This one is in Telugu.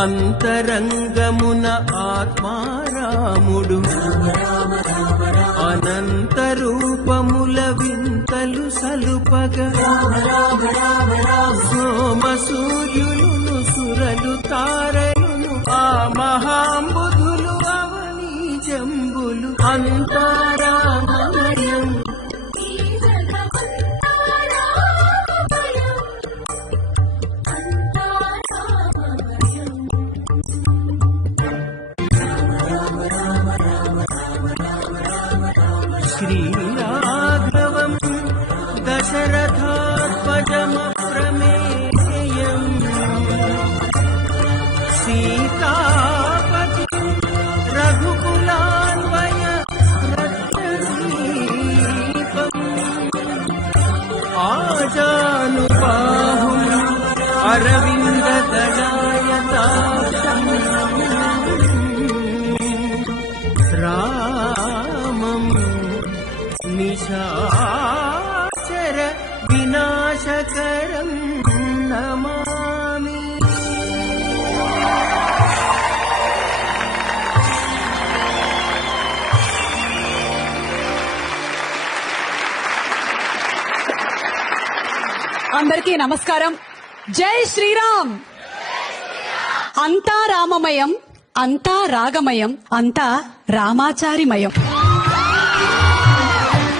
అంతరంగమున ఆత్మారాముడు అనంత రూపముల వింతలు సలుపగా సోమ సూర్యులను సురలు తారలును ఆ మహాంబుధులు అవని జంబులు అంతారామయం శ్రీరాఘవం దశరథాత్మజమప్రమేయం సీతాపతి రఘుకులాన్వయ రత్నదీపం ఆజానుబాహుం అరవిందదళాయతాక్షం రామం నిశాచర వినాశకరం నమామి. అందరికీ నమస్కారం. జై శ్రీరామ్. అంతా రామమయం, అంతా రాగమయం, అంతా రామాచారిమయం.